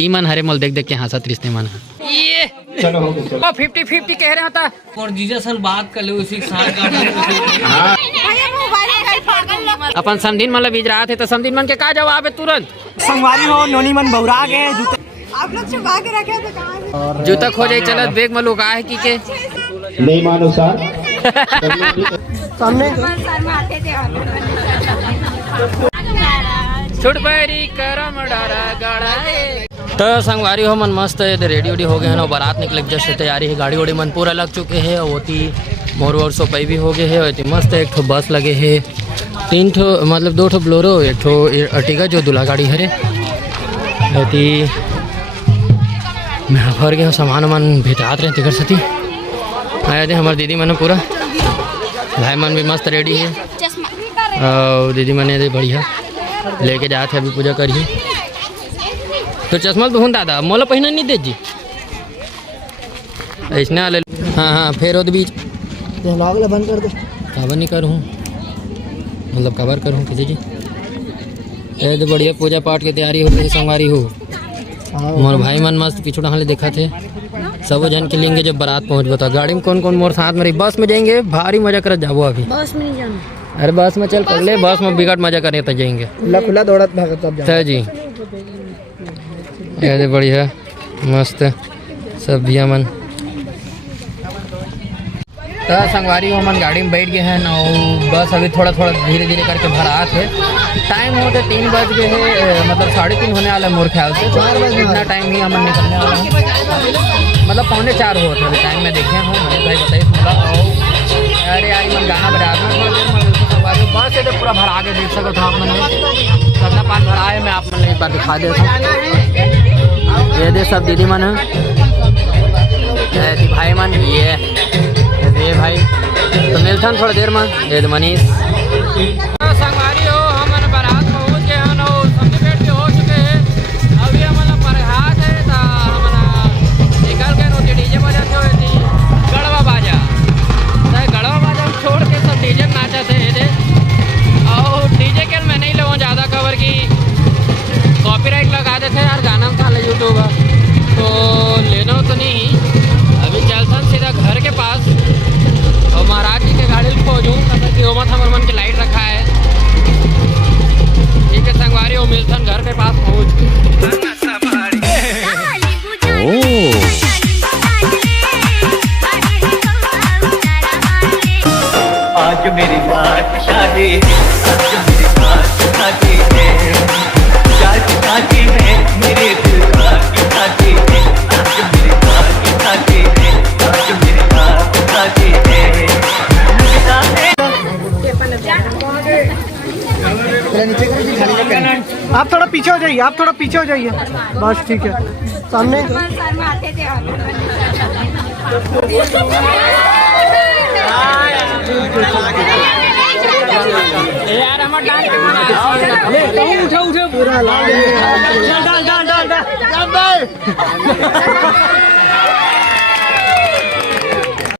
ईमान हरे मोल देख देख के हंसत रिश्ते मन ये चलो 50-50 कह रहे होता और जीजा सन बात कर ले उसी के साथ अपन समदीन मतलब बीज रहा थे तो समदीन मन के का जवाब है तुरंत संगवारी हो नोनी मन बहुरा गए आप लोग छुपा के रखे तो कहाँ जूता खो जाए चलत बेग में लुका है की के नियमानुसार सामने छुट पैरी करम डारा गाड़ा तो संगवारी हो मन मस्त है रेडी उडी हो गए हैं ना बारात निकले जैसे तैयारी है गाड़ी उड़ी मन पूरा लग चुके हैं होती मोर और सोपाई भी हो गए है होती मस्त एक ठो बस लगे है 3 ठो मतलब 2 ठो ब्लोरो एक ठो अर्टिगा जो दूल्हा गाड़ी हरे होती मैं भर गया सामान वामान भेजात रहे तिकर सती आया थे हमारे दीदी मन पूरा भाई मन भी मस्त रेडी है और दीदी मन दे बढ़िया लेके जाते अभी पूजा करिए तो चश्मा तो हूँ दादा मोला पहना नहीं दे जी ऐसने वाले हाँ फिर वो बीच बंद कर दे कवर नहीं करूँ मतलब कवर करूँ किसी जी ये तो बढ़िया पूजा पाठ की तैयारी हो गई संगवारी हो मोर भाई मन मस्त पिछड़ा हाले देखा थे सब जन के लेंगे जब बारात पहुँच बता गाड़ी में कौन कौन मोर साथ में रही बस में जाएंगे भारी मजा कर जाओ अभी बस में नहीं जाना अरे बस में चल पगले बस में बिगड़ मजा करने तक जाएंगे खुला खुला दौड़त भागत तब सर जी ये बढ़िया मस्त सब भैया मन तो संगवारी हो मन गाड़ी में बैठ गए हैं ना बस अभी थोड़ा थोड़ा धीरे धीरे करके भरा थे टाइम हो तो 3 बज गए हैं मतलब 3:30 होने वाला है मोर ख्याल से 4 बजे इतना टाइम ही हमन निकलने वाला है मतलब 3:45 हो थे टाइम में देखे हूँ मेरे भाई बताइए थोड़ा अरे यार मन गाना बजा बस ये तो पूरा भरा के देख सकते हो आप मन कितना पान भरा है मैं आप मन एक बार दिखा देता हूँ ये दे सब दीदी मन है भाई मन ये भाई तो मिलता हूँ थोड़ा देर में ये मनीष संगवारी हो हम बारात पहुँच गए हैं और समझे पेट के हो चुके हैं अभी हम प्रयास है तो हम निकल गए डीजे बजाते हुए थी गड़वा बाजा गड़वा बाजा छोड़ के सब डीजे नाचा थे और डीजे के मैं नहीं लूँ ज़्यादा कवर की कॉपीराइट लगा देते यार गाना था यूट्यूब तो लेना तो नहीं अभी चलता सीधा घर के पास और महाराज जी के गाड़ी खोजूँ कि ओमा था मन की लाइट रखा है ठीक है संगवारी हो मिलथन घर के पास पहुँच आज मेरी बात शादी आज मेरी बात शादी है शादी है मेरे दिल की शादी है आज मेरी बात शादी है आज मेरी बात शादी है आप थोड़ा पीछे हो जाइए आप थोड़ा पीछे हो जाइए बस ठीक है सामने यार हमारा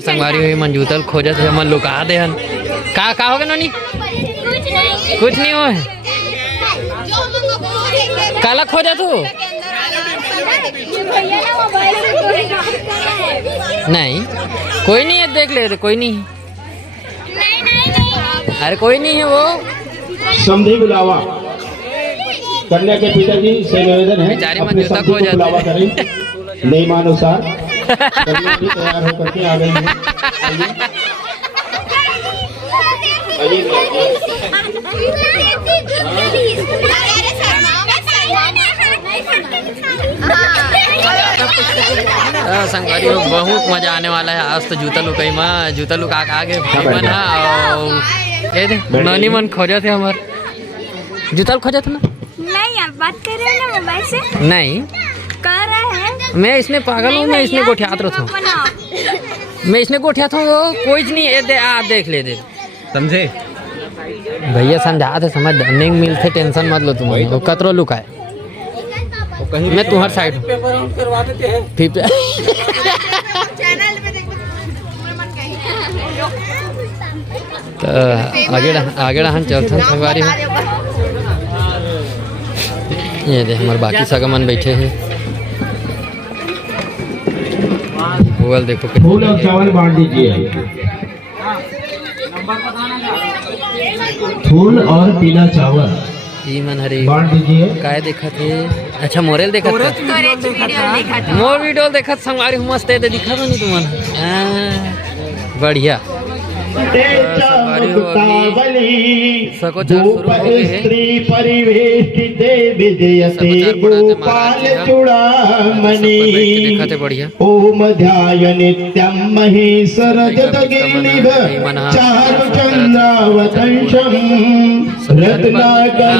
संगवारी हुई मन जूतल खोजत है मन लुका दे हन का हो गया नोनी कुछ नहीं हो काला खोजा तू नहीं कोई नहीं है देख ले कोई नहीं अरे कोई नहीं है वो समधी बुलावा कन्या के पिताजी से निवेदन है बेचारी मन अपने जूता समधी खो को जाते बुलावा हैं। करें नियमानुसार कन्या भी तैयार होकर के आ गई है संगवारी हो बहुत मजा आने वाला है आज तो जूता लुकाई माँ जूता लुका आगे भाई मन नानी मन खोजा थे हमार जूता खोजा था ना नहीं आप बात कर रहे हो ना मोबाइल से नहीं कर रहे हैं मैं इसने पागल हूँ मैं इसने गोठियात रहा था मैं इसने गोठिया था वो कोई नहीं है आप देख ले दे समझे भैया समझा थे समझ नहीं मिलते टेंशन मत लो तुम कतरो लुका है मैं तुम्हार साइड हूँ तो आगे हम चलते संगवारी ये दे हमारे बाकी सगा मन बैठे हैं भूगल देखो फूल और चावल बांट दीजिए। फूल और पीला चावल ई मन हरी बांट दीजिए। काय देखत है? अच्छा मोरेल देखत था। मोर वीडियो देखत संगवारी मस्त है दिखा तो नहीं तुमन। हाँ, बढ़िया सको चार शुरू हो गए हैं। स्त्री परिवेष्टिते विजयते गोपाल चूड़ामणि दिखाते बढ़िया। ओम ध्याय नित्यं महेश्वर जगगिरिनिभ चारुचन्द्रावतंशं रत्नाकर।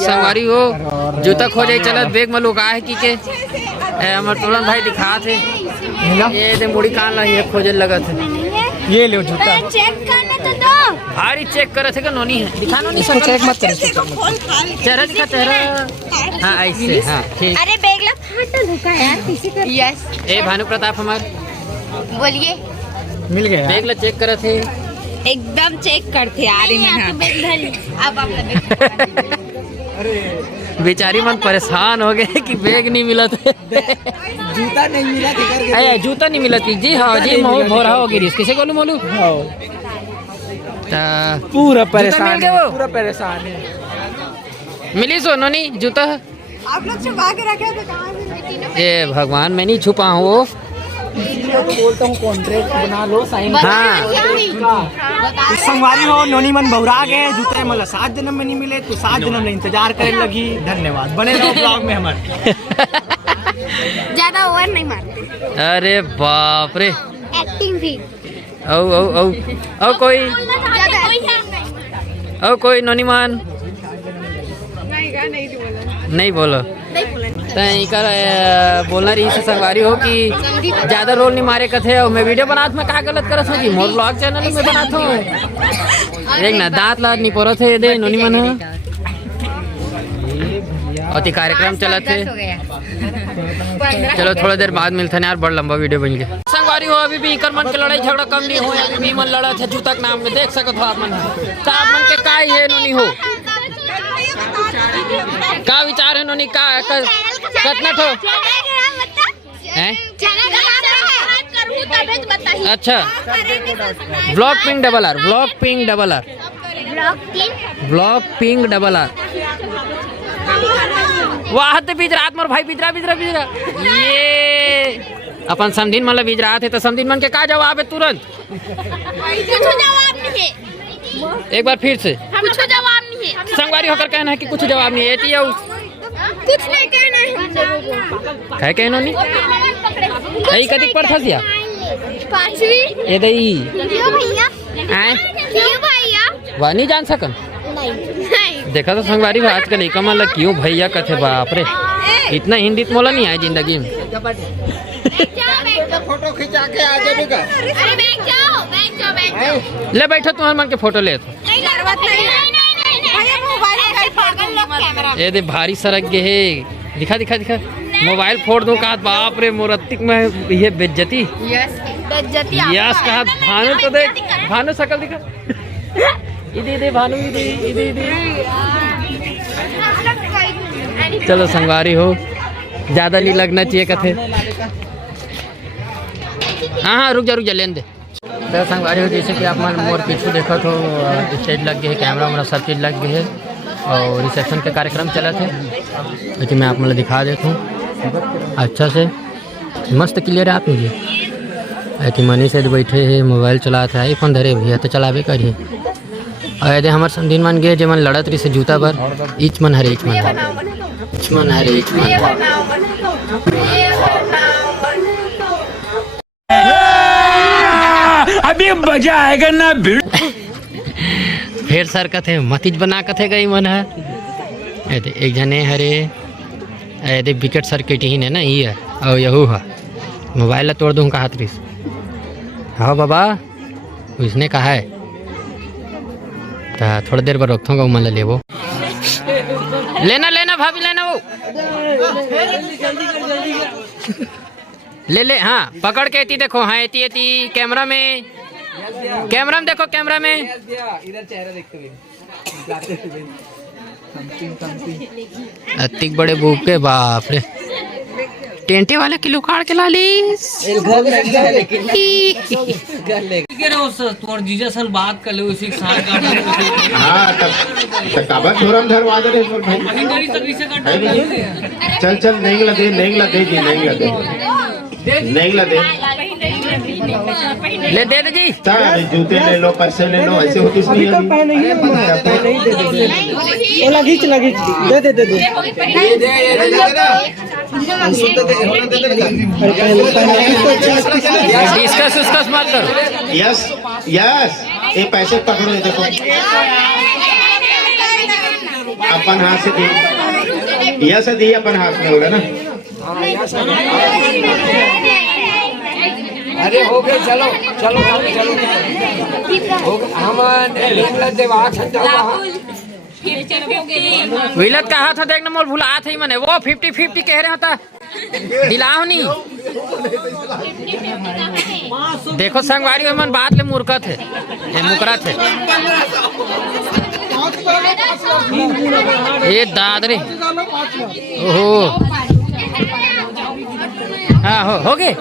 संगवारी हो जूता खोजे चलत बेग में लोग आए की के हमर तुरंत भाई दिखा थे ये दे मुड़ी कान ला ये खोजे लगा थे। ये लो जूता। चेक करने तो दो। भारी चेक करे थे का नोनी है दिखा नोनी इसको चेक मत करो। चेहरा दिखा चेहरा। हाँ ऐसे हाँ ठीक। अरे बैग ला फाटा धोखा यार किसी का। यस ए भानु प्रताप हमार बोलिए। मिल गया। बैग ला चेक करे थे एकदम चेक करते आ रही मैं। बैग धरी अब अपना बेचारी मन परेशान हो गए कि बैग नहीं मिला थे। जूता नहीं मिला थे अरे जूता नहीं मिला थी जी। हाँ जी महू भोरा हो गिरी किसे बोलूं मोलू पूरा परेशान मिल गया है। वो? पूरा परेशान है। मिली सो नोनी जूता। आप लोग छुपा के रखे तो कहाँ से? ए भगवान मैं नहीं छुपा हूँ। बोलता हूँ कॉन्ट्रैक्ट बना लो साइन। हाँ संगवारी हो नोनी मन बहुरा गए जूते मतलब 7 जन्म में नहीं मिले तो 7 जन्म में इंतजार करने लगी। धन्यवाद बने रहो ब्लॉग में हमारे। ज्यादा ओवर नहीं मारते। अरे बाप रे एक्टिंग भी औ कोई ज्यादा औ कोई नोनी मान नहीं बोलो तई कर बोलना रही से संगवारी हो कि ज्यादा रोल नहीं मारे कथे और मैं वीडियो बनात में का गलत करत हो जी। मोर ब्लॉग चैनल में बनात हूँ। देख ना दांत लात नहीं पोरत है दे नोनी मन और ती कार्यक्रम चलत है। चलो थोड़ा देर बाद मिलते हैं यार बड़ा लंबा वीडियो बन गया। संगवारी हो अभी भी इकर मन के लड़ाई झगड़ा कम नहीं हो। अभी भी मन लड़ा थे जूता के नाम में देख सकत हो आप मन। का मन के का है नोनी हो का विचार है नोनी का कतना ठो हैं? अच्छा block ping double R block ping double R block ping double R वाह ते बीज रात मोर भाई बिजरा बिजरा बिजरा ये अपन समधिन मतलब बीज रहा थे तो समधिन मन के का जवाब है तुरंत? जवाब नहीं है। एक बार फिर से कुछ जवाब नहीं है। संगवारी होकर कहना है कि कुछ जवाब नहीं है। कुछ नहीं कहना है। काय कहनो नहीं यही कदिक पर फंस गया 5वीं। ये दई क्यों भैया? हैं क्यों भैया? वह नहीं जान सकन। नहीं देखा तो संगवारी आजकल एक मतलब क्यों भैया कथे बाप रे इतना हिंदी मोला नहीं आया जिंदगी में। फोटो खिंचा के आ जाएगा। अरे बैठ जाओ बैठ जाओ बैठ जाओ। ले बैठो तुम्हारे मन के फोटो ले तो नहीं जरूरत नहीं। भैया मोबाइल का पागल लोग कैमरा। ये दे भारी सरक गे है। दिखा दिखा दिखा मोबाइल फोड़ दूं का बाप रे मोरत्तिक में ये बेइज्जती। यस बेइज्जती। यस कहा भानु तो देख भानु शकल दिखा इधे इधे भानु इधे इधे इधे। चलो संगवारी हो ज्यादा नहीं लगना चाहिए कथे। हाँ हाँ रुक जा लेन दे। तो संगवारी हो जैसे कि आप मान मोर पीछे देखो तो स्टेज लग गए है कैमरा वैमरा सब चीज़ लग गई है और रिसेप्शन के कार्यक्रम चला थे लेकिन मैं आप मतलब दिखा देता हूँ अच्छा से मस्त क्लियर है। आप मुझे ऐसी मनी से बैठे है मोबाइल चलाते है आईफोन धरे भैया तो चलावे करिए। और यदि हमारे समझीन मन गए जमन लड़त रही से जूता पर इच मन हरे इच मन हरे इच मन अभी मजा आएगा ना। फिर सर कथे मतीज बना कथे गई मन है एक जने हरे यदि विकेट सर के टीन है ना ये है और यहू है मोबाइल ला तोड़ दूँ का हाथ रिस। हाँ बाबा उसने कहा है तो थोड़ी देर पर रोकूँगा मन ले वो लेना लेना भाभी लेना वो ले ले। हाँ पकड़ के एती देखो। हाँ एती एती कैमरा में देखो कैमरा में इधर चेहरा देखते हुए अतिक बड़े भूखे बाप रे टेंटे वाला किलो काट के ला ली। तुम्हार जीजा सन बात कर ले उसी के साथ काट हाँ तब काबा छोरम धरवा दे रे मोर भाई। गाड़ी तक इसे काट चल चल नहीं ला दे नहीं ला दे जी नहीं ला दे नहीं ला दे ले दे जी। चाहे जूते ले लो पैसे ले लो ऐसे होती नहीं लगीच लगीच दे दे दे दे डिस्कस उसकस मत करो। यस यस ये पैसे पकड़ो ये देखो अपन हाथ से दी यस दी अपन हाथ में होगा ना। अरे हो गए चलो चलो चलो हम विलत कहा था देखना मोर भुला थे मने वो 50-50 कह रहे था दिलाओ नहीं। देखो संगवारी में मन बात ले मूर्खा थे ये मुकरा थे ये दादरे ओहो हाँ हो गए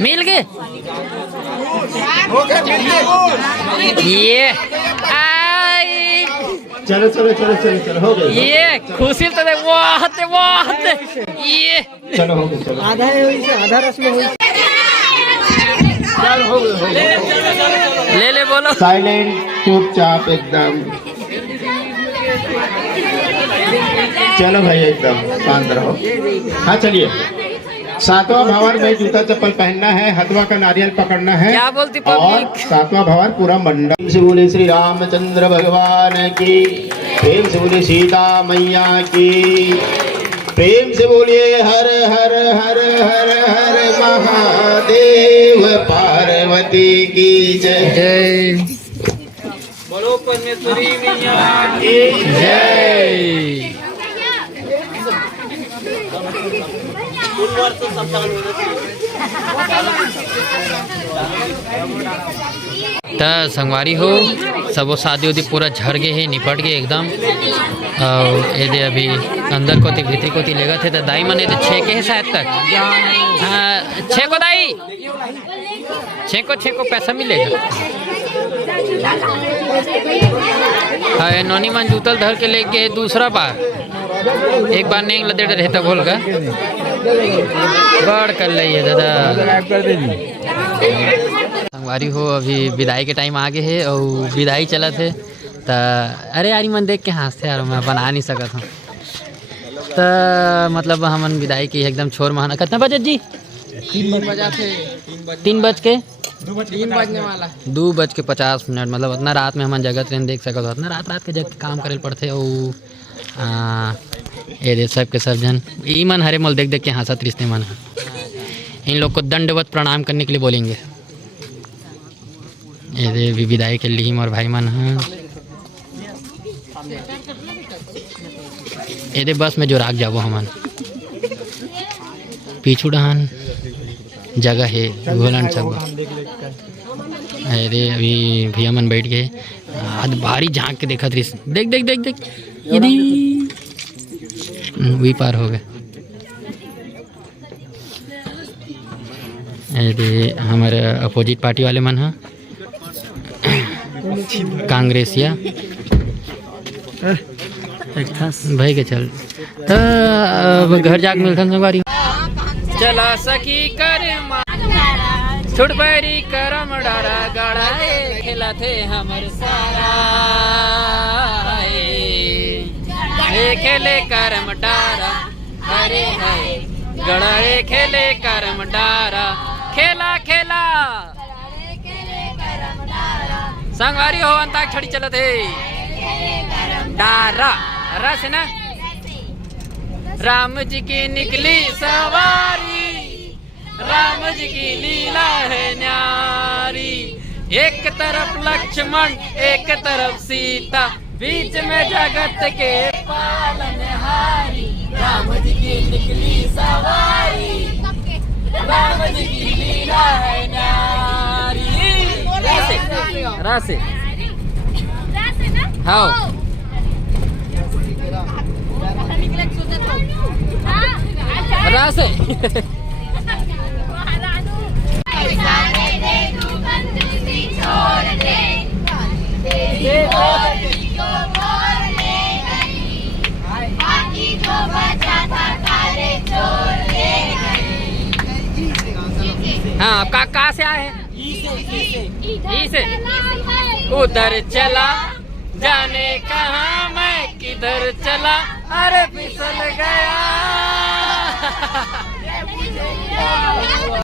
मिल गए ये आई चलो चलो चलो चलो चलो हो गए ये खुशी तो देख वाह ये चलो हो गए चलो आधा है वही से आधा रस में हुई ले बोलो साइलेंट चुपचाप एकदम। चलो भाई एकदम शांत रहो। हाँ चलिए सातवां भंवर में जूता चप्पल पहनना है हथवा का नारियल पकड़ना है क्या बोलती और पब्लिक। सातवां भंवर पूरा मंडल से बोले श्री रामचंद्र भगवान की प्रेम से बोले सीता मैया की प्रेम से बोलिए हर हर हर हर हर महादेव पार्वती की जय बोलो परमेश्वरी मैया की जय। तो संगवारी हो सबो शादी उदी पूरा झड़ गए है निपट गए एकदम। और ये दे अभी अंदर को भीतरी को लेगा थे तो दाई मने तो 6 के है शायद तक। हाँ 6 को दाई 6 को पैसा मिलेगा। हाँ नौनी मन जूतल धर के लेके दूसरा बार एक बार नहीं लदे रहता बोल का बड़ कर ली है दादा। संगवारी हो अभी विदाई के टाइम आगे है और विदाई चला थे तो अरे यारी मन देख के हंसते यार मैं बना नहीं सकता हूँ तो मतलब हमन विदाई की एकदम छोर महाना। कितना बजे जी 3 बज के 2:50 मतलब उतना रात में हम जगह ट्रेन देख सकते उतना रात के जग काम करे पड़ते और ये दे सब के सब जन ई मन हरे मोल देख के हंसत रिश्ते मन इन लोग को दंडवत प्रणाम करने के लिए बोलेंगे। ये दे विदाई के लिए मोर भाई मन हैं ये दे बस में जो राग जाबो हमन पीछू डहान जगह है गोलन सब। अरे अभी भैया मन बैठ गए आज भारी झांक के देखा दृश्य देख यदि वही पार हो गए। अरे हमारे अपोजिट पार्टी वाले मन हैं कांग्रेसिया भाई के चल तो घर जाके मिलता संगवारी चला सखी कर छुट पैरी करम डारा गड़ाए खेला थे हमर सारा खेले करम डारा अरे है गड़ाए खेले करम डारा खेला संगवारी हो अंताक्षरी चलत है डारा रस ना राम जी की निकली सवारी राम जी की लीला है न्यारी एक तरफ लक्ष्मण एक तरफ सीता बीच में जगत के पालनहारी राम जी की निकली सवारी राम जी की लीला है न्यारी रासे हाँ रासे हाँ कहाँ से आए हैं? ई से। उधर चला जाने कहाँ मैं किधर चला, अरे फिसल गया।